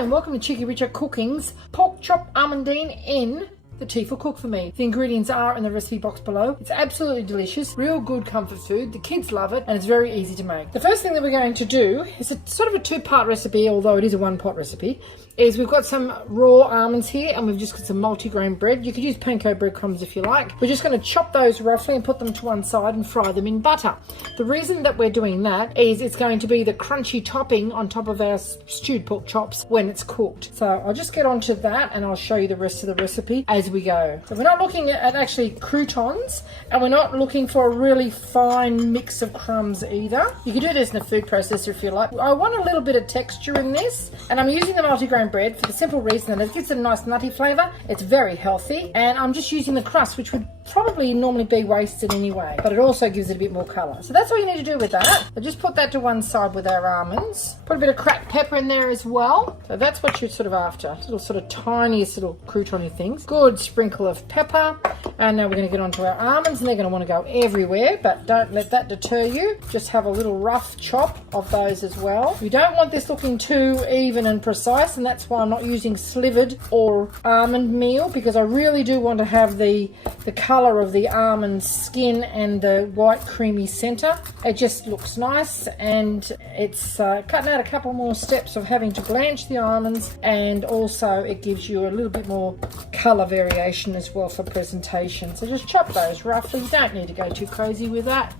Hi and welcome to Cheeky Richo Cooking's pork chop almondine in the Tefal Cook4Me. The ingredients are in the recipe box below. It's absolutely delicious, real good comfort food. The kids love it and it's very easy to make. The first thing that we're going to do is a sort of a two-part recipe, although it is a one-pot recipe, is we've got some raw almonds here and we've just got some multigrain bread. You could use panko breadcrumbs if you like. We're just going to chop those roughly and put them to one side and fry them in butter. The reason that we're doing that is it's going to be the crunchy topping on top of our stewed pork chops when it's cooked. So I'll just get onto that and I'll show you the rest of the recipe as we go. So we're not looking at actually croutons and we're not looking for a really fine mix of crumbs either. You can do this in a food processor if you like. I want a little bit of texture in this and I'm using the multigrain bread for the simple reason that it gives it a nice nutty flavour. It's very healthy and I'm just using the crust, which would probably normally be wasted anyway, but it also gives it a bit more colour. So that's all you need to do with that. So just put that to one side with our almonds. Put a bit of cracked pepper in there as well. So that's what you're sort of after. Little sort of tiniest little croutony things. Good sprinkle of pepper. And now we're going to get onto our almonds and they're going to want to go everywhere, but don't let that deter you. Just have a little rough chop of those as well. You don't want this looking too even and precise, and that's why I'm not using slivered or almond meal, because I really do want to have the colour of the almond skin and the white creamy centre. It just looks nice, and it's cutting out a couple more steps of having to blanch the almonds, and also it gives you a little bit more colour variation as well for presentation. So just chop those roughly. You don't need to go too crazy with that.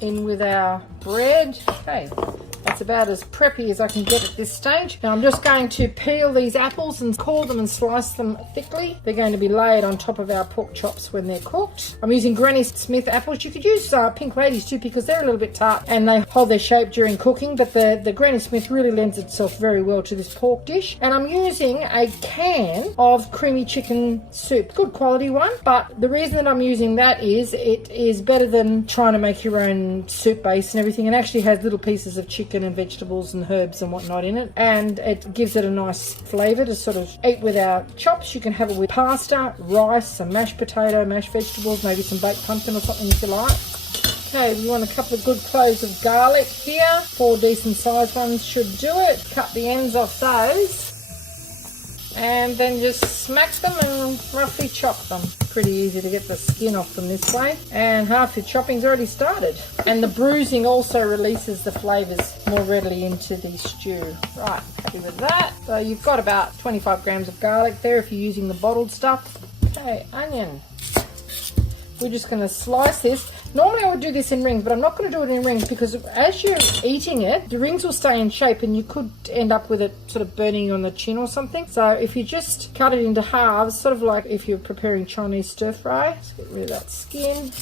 In with our bread. Okay, that's about as preppy as I can get at this stage. Now I'm just going to peel these apples and core them and slice them thickly. They're going to be layered on top of our pork chops when they're cooked. I'm using Granny Smith apples. You could use Pink Ladies too, because they're a little bit tart and they hold their shape during cooking, but the Granny Smith really lends itself very well to this pork dish. And I'm using a can of creamy chicken soup. Good quality one, but the reason that I'm using that is it is better than trying to make your own soup base and everything, and actually has little pieces of chicken and vegetables and herbs and whatnot in it, and it gives it a nice flavour to sort of eat with our chops. You can have it with pasta, rice, some mashed potato, mashed vegetables, maybe some baked pumpkin or something if you like. Okay, you want a couple of good cloves of garlic here. 4 decent sized ones should do it. Cut the ends off those and then just smack them and roughly chop them. Pretty easy to get the skin off them this way, and half your chopping's already started, and the bruising also releases the flavours more readily into the stew. Right, happy with that. So you've got about 25 grams of garlic there if you're using the bottled stuff. Okay, onion. We're just going to slice this. Normally I would do this in rings, but I'm not going to do it in rings because as you're eating it, the rings will stay in shape and you could end up with it sort of burning on the chin or something. So if you just cut it into halves, sort of like if you're preparing Chinese stir fry, let's get rid of that skin.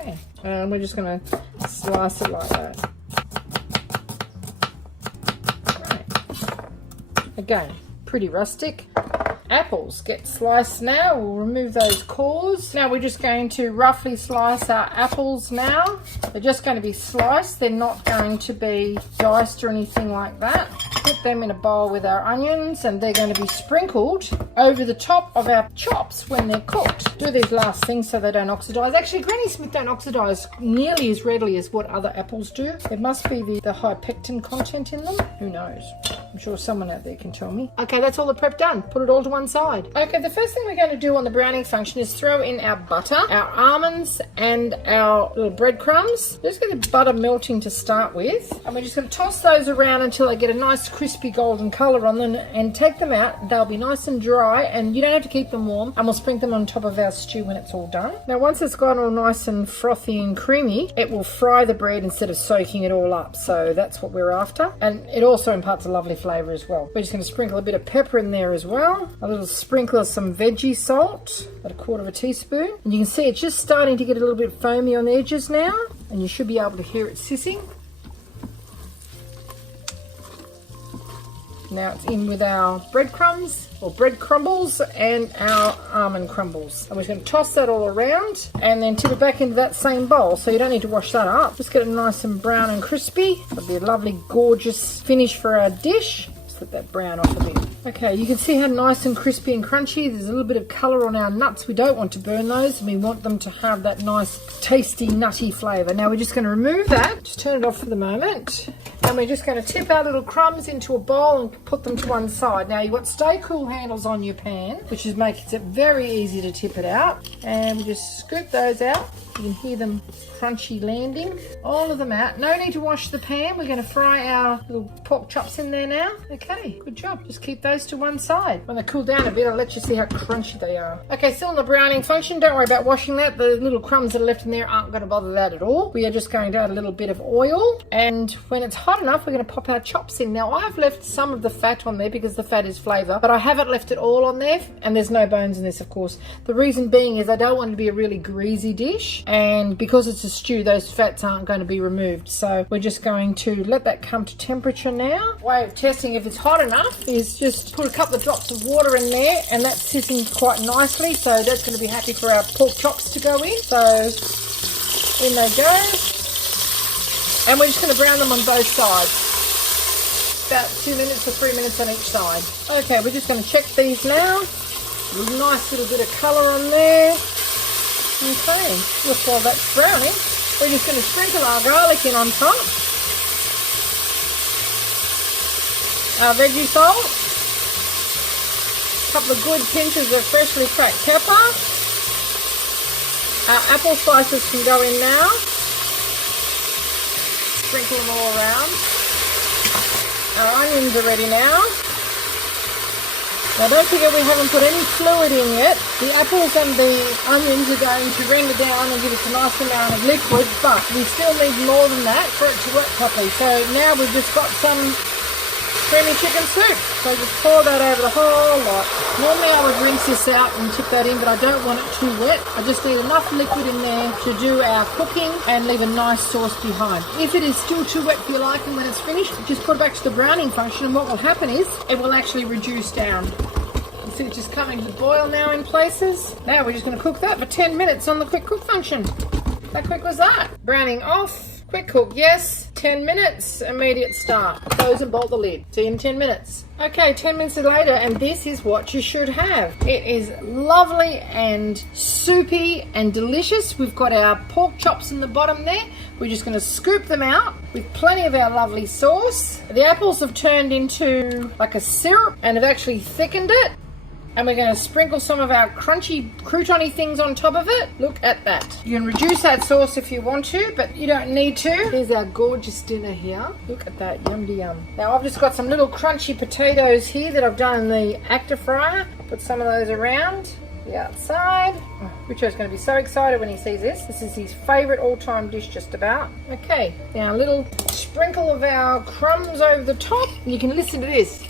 Okay, and we're just going to slice it like that. Right. Again, pretty rustic. Apples get sliced now. We'll remove those cores. Now we're just going to roughly slice our apples now. They're just going to be sliced. They're not going to be diced or anything like that. Put them in a bowl with our onions and they're going to be sprinkled over the top of our chops when they're cooked. Do these last things so they don't oxidize. Actually, Granny Smith don't oxidize nearly as readily as what other apples do. It must be the high pectin content in them. Who knows? I'm sure someone out there can tell me. Okay, that's all the prep done. Put it all to one side. Okay, the first thing we're going to do on the browning function is throw in our butter, our almonds, and our little breadcrumbs. Just get the butter melting to start with, and we're just going to toss those around until they get a nice crispy golden colour on them, and take them out. They'll be nice and dry, and you don't have to keep them warm, and we'll sprinkle them on top of our stew when it's all done. Now, once it's got all nice and frothy and creamy, it will fry the bread instead of soaking it all up, so that's what we're after, and it also imparts a lovely flavour as well. We're just going to sprinkle a bit of pepper in there as well, a little sprinkle of some veggie salt, about 1/4 teaspoon, and you can see it's just starting to get a little bit foamy on the edges now, and you should be able to hear it sissing. Now it's in with our breadcrumbs, or bread crumbles, and our almond crumbles. And we're going to toss that all around and then tip it back into that same bowl, so you don't need to wash that up. Just get it nice and brown and crispy. That'll be a lovely, gorgeous finish for our dish. Just let that brown off a bit. Okay, you can see how nice and crispy and crunchy. There's a little bit of colour on our nuts. We don't want to burn those. We want them to have that nice, tasty, nutty flavour. Now we're just going to remove that. Just turn it off for the moment. And we're just going to tip our little crumbs into a bowl and put them to one side. Now you've got stay cool handles on your pan, which is makes it very easy to tip it out. And we just scoop those out. You can hear them crunchy landing. All of them out. No need to wash the pan. We're going to fry our little pork chops in there now. Okay, good job. Just keep those to one side. When they cool down a bit, I'll let you see how crunchy they are. Okay, still in the browning function. Don't worry about washing that. The little crumbs that are left in there aren't going to bother that at all. We are just going to add a little bit of oil. And when it's hot enough, we're going to pop our chops in. Now, I've left some of the fat on there because the fat is flavour, but I haven't left it all on there. And there's no bones in this, of course. The reason being is I don't want it to be a really greasy dish. And because it's a stew, those fats aren't going to be removed. So we're just going to let that come to temperature now. Way of testing if it's hot enough is just put a couple of drops of water in there, and that's sitting quite nicely. So that's going to be happy for our pork chops to go in. So in they go. And we're just going to brown them on both sides. About 2 minutes or 3 minutes on each side. Okay, we're just going to check these now. A nice little bit of colour on there. Okay, just while that's browning, we're just going to sprinkle our garlic in on top. Our veggie salt. A couple of good pinches of freshly cracked pepper. Our apple slices can go in now. Sprinkle them all around. Our onions are ready now. Now don't forget we haven't put any fluid in yet. The apples and the onions are going to render down and give us a nice amount of liquid, but we still need more than that for it to work properly. So now we've just got some creamy chicken soup. So just pour that over the whole lot. Normally I would rinse this out and tip that in, but I don't want it too wet. I just need enough liquid in there to do our cooking and leave a nice sauce behind. If it is still too wet for your liking when it's finished, just put it back to the browning function, and what will happen is it will actually reduce down. You see it's just coming to boil now in places. Now we're just going to cook that for 10 minutes on the quick cook function. How quick was that? Browning off. Quick cook, yes. 10 minutes, immediate start. Close and bolt the lid. See you in 10 minutes. Okay, 10 minutes later, and this is what you should have. It is lovely and soupy and delicious. We've got our pork chops in the bottom there. We're just going to scoop them out with plenty of our lovely sauce. The apples have turned into like a syrup and have actually thickened it. And we're going to sprinkle some of our crunchy croutony things on top of it. Look at that. You can reduce that sauce if you want to, but you don't need to. Here's our gorgeous dinner here. Look at that, yum de yum. Now I've just got some little crunchy potatoes here that I've done in the actor fryer. I'll put some of those around the outside. Oh, Richo's going to be so excited when he sees this. This is his favourite all-time dish just about. Okay, now a little sprinkle of our crumbs over the top. You can listen to this.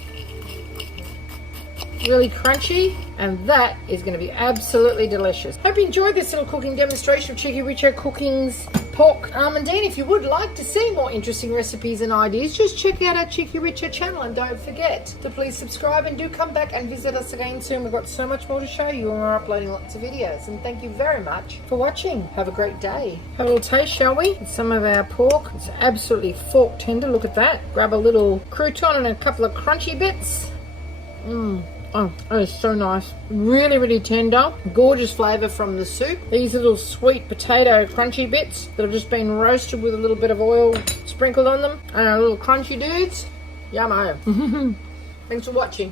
Really crunchy, and that is going to be absolutely delicious. Hope you enjoyed this little cooking demonstration of Cheeky Richo Cooking's pork almondine. If you would like to see more interesting recipes and ideas, just check out our Cheeky Richo channel, and don't forget to please subscribe, and do come back and visit us again soon. We've got so much more to show you, and we're uploading lots of videos. And thank you very much for watching. Have a great day. Have a little taste, shall we? Some of our pork. It's absolutely fork tender. Look at that. Grab a little crouton and a couple of crunchy bits. Oh, that is so nice. Really, really tender. Gorgeous flavour from the soup. These little sweet potato crunchy bits that have just been roasted with a little bit of oil sprinkled on them. And our little crunchy dudes. Yummo. Thanks for watching.